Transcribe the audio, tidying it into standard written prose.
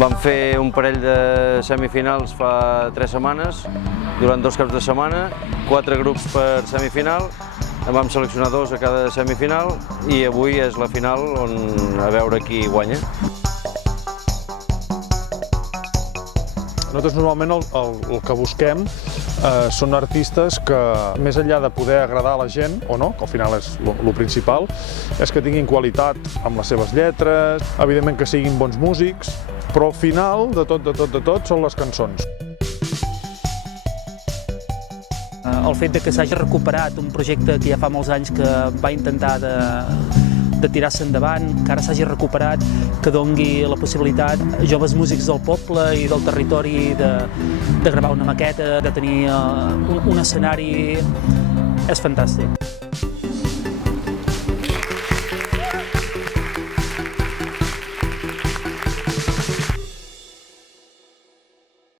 Vam fer un parell de semifinals fa 3 setmanes, durant 2 caps de setmana, 4 grups per semifinal, en vam seleccionar 2 a cada semifinal i avui és la final on a veure qui guanya. Nosaltres normalment el que busquem són artistes que, més enllà de poder agradar a la gent, o no, que al final és el principal, és que tinguin qualitat amb les seves lletres, evidentment que siguin bons músics, però al final de tot són les cançons. El fet que s'hagi recuperat un projecte que ja fa molts anys que va intentar de tirar-se endavant, que ara s'hagi recuperat, que doni la possibilitat a joves músics del poble i del territori de gravar una maqueta, de tenir un escenari, és fantàstic.